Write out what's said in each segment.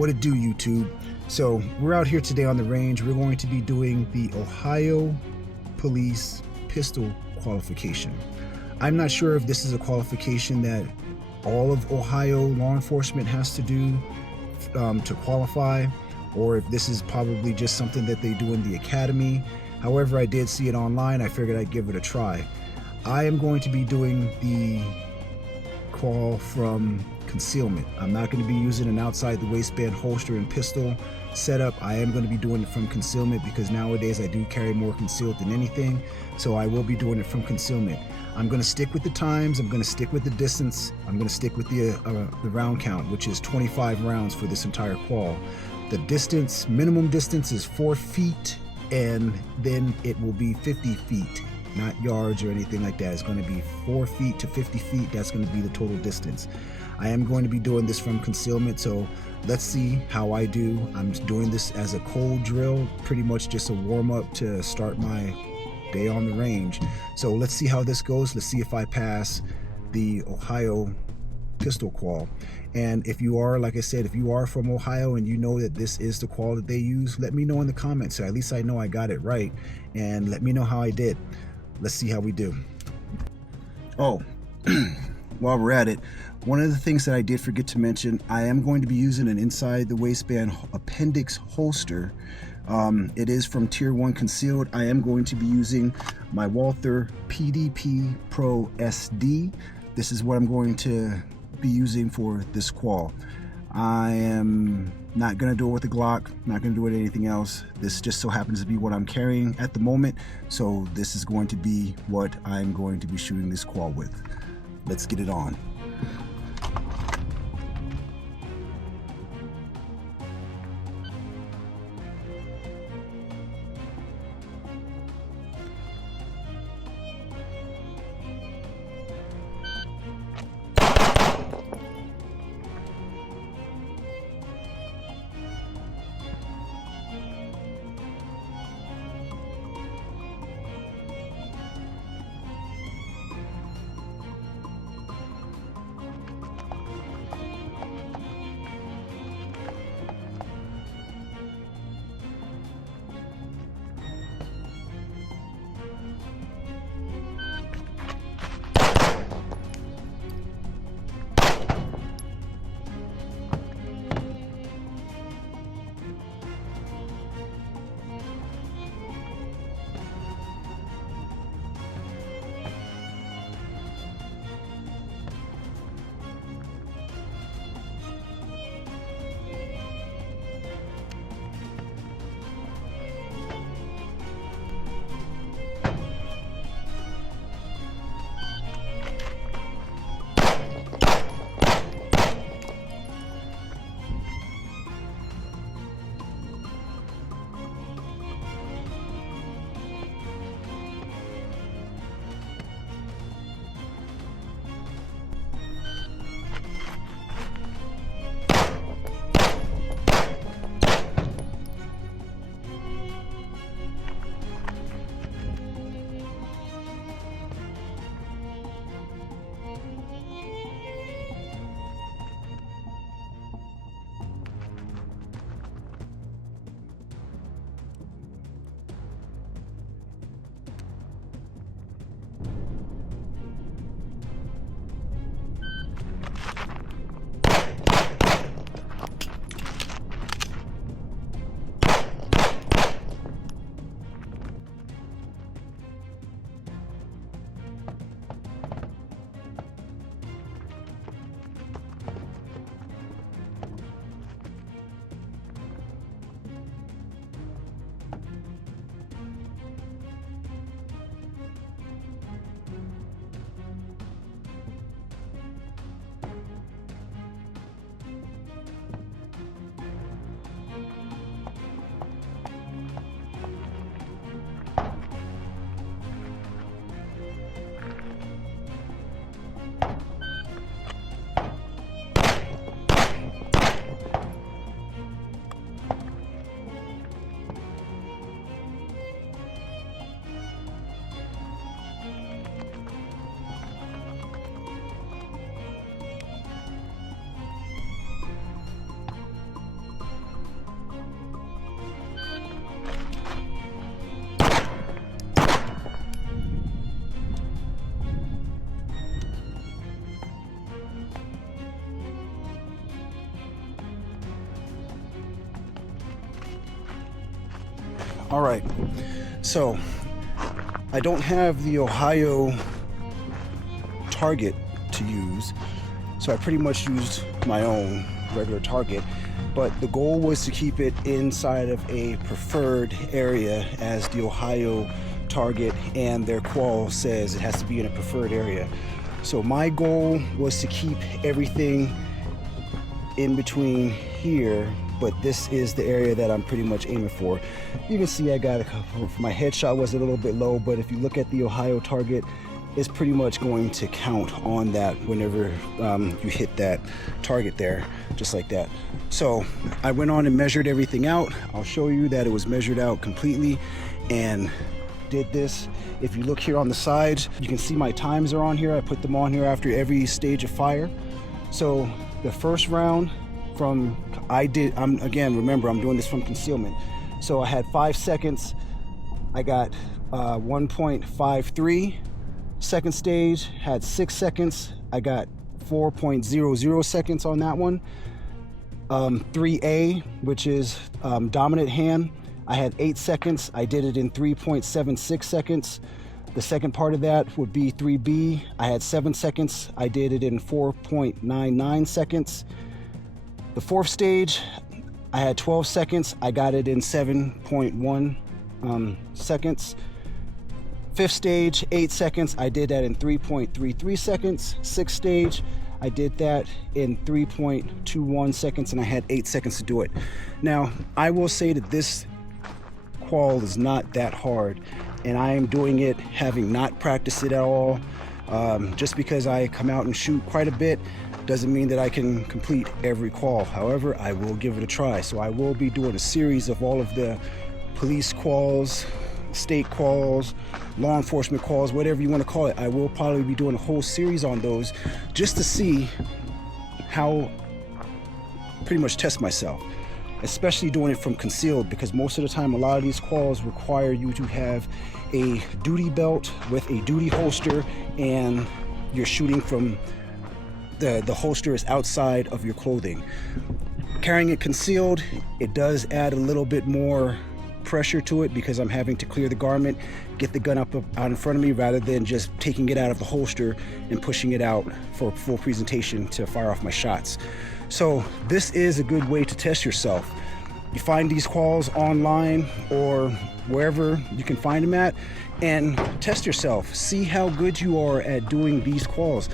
What it do, YouTube? So we're out here today on the range. We're going to be doing the Ohio Police Pistol Qualification. I'm not sure if this is a qualification that all of Ohio law enforcement has to do to qualify, or if this is probably just something that they do in the academy. However, I did see it online. I figured I'd give it a try. I am going to be doing the Qual from Concealment. I'm not going to be using an outside the waistband holster and pistol setup. I am going to be doing it from Concealment because nowadays I do carry more concealed than anything. So I will be doing it from Concealment. I'm going to stick with the times. I'm going to stick with the distance. I'm going to stick with the round count, which is 25 rounds for this entire Qual. The distance, minimum distance, is 4 feet, and then it will be 50 feet. Not yards or anything like that. It's going to be 4 feet to 50 feet. That's going to be the total distance. I am going to be doing this from Concealment, so let's see how I do. I'm doing this as a cold drill, pretty much just a warm-up to start my day on the range. So let's see how this goes. Let's see if I pass the Ohio pistol Qual. And if you are, like I said, if you are from Ohio and you know that this is the Qual that they use, let me know in the comments, so at least I know I got it right, and let me know how I did. Let's see how we do. Oh, while we're at it, one of the things that I did forget to mention, I am going to be using an inside the waistband appendix holster. It is from Tier 1 Concealed. I am going to be using my Walther PDP Pro SD. This is what I'm going to be using for this Qual. I am not going to do it with a Glock, not going to do it with anything else. This just so happens to be what I'm carrying at the moment, so this is going to be what I'm going to be shooting this Qual with. Let's get it on. All right, so I don't have the Ohio target to use, so I pretty much used my own regular target, but the goal was to keep it inside of a preferred area, as the Ohio target and their Qual says it has to be in a preferred area. So my goal was to keep everything in between here, but this is the area that I'm pretty much aiming for. You can see I got a couple, my headshot was a little bit low, but if you look at the Ohio target, it's pretty much going to count on that whenever you hit that target there, just like that. So I went on and measured everything out. I'll show you that it was measured out completely and did this. If you look here on the sides, you can see my times are on here. I put them on here after every stage of fire. So the first round again, remember, I'm doing this from concealment. So I had 5 seconds. I got 1.53. Second stage had 6 seconds. I got 4.00 seconds on that one. 3A, which is dominant hand, I had 8 seconds. I did it in 3.76 seconds. The second part of that would be 3B. I had 7 seconds. I did it in 4.99 seconds. The fourth stage, I had 12 seconds. I got it in 7.1 seconds. Fifth stage, 8 seconds. I did that in 3.33 seconds. Sixth stage, I did that in 3.21 seconds, and I had 8 seconds to do it. Now, I will say that this Qual is not that hard, and I am doing it having not practiced it at all. Just because I come out and shoot quite a bit doesn't mean that I can complete every Qual. However, I will give it a try. So I will be doing a series of all of the police Quals, state Quals, law enforcement Quals, whatever you want to call it. I will probably be doing a whole series on those just to see how, pretty much test myself, especially doing it from concealed, because most of the time a lot of these Quals require you to have a duty belt with a duty holster, and you're shooting from the holster is outside of your clothing. Carrying it concealed, it does add a little bit more pressure to it because I'm having to clear the garment, get the gun out in front of me, rather than just taking it out of the holster and pushing it out for full presentation to fire off my shots. So this is a good way to test yourself. You find these Quals online or wherever you can find them at, and test yourself. See how good you are at doing these Quals.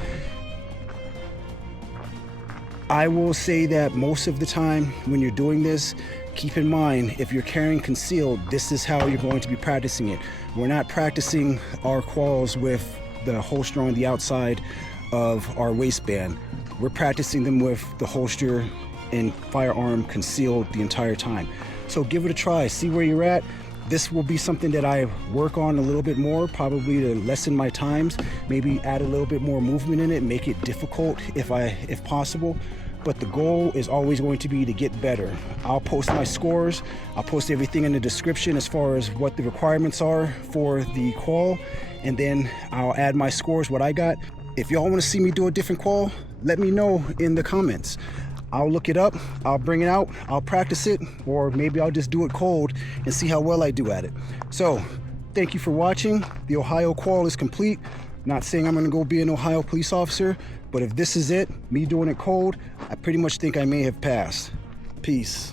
I will say that most of the time when you're doing this, keep in mind, if you're carrying concealed, this is how you're going to be practicing it. We're not practicing our Quals with the holster on the outside of our waistband. We're practicing them with the holster and firearm concealed the entire time. So give it a try, see where you're at. This will be something that I work on a little bit more, probably to lessen my times, maybe add a little bit more movement in it, make it difficult if possible. But the goal is always going to be to get better. I'll post my scores. I'll post everything in the description as far as what the requirements are for the Qual, and then I'll add my scores, what I got. If y'all want to see me do a different Qual, let me know in the comments. I'll look it up, I'll bring it out, I'll practice it, or maybe I'll just do it cold and see how well I do at it. So, thank you for watching. The Ohio Qual is complete. Not saying I'm gonna go be an Ohio police officer, but if this is it, me doing it cold, I pretty much think I may have passed. Peace.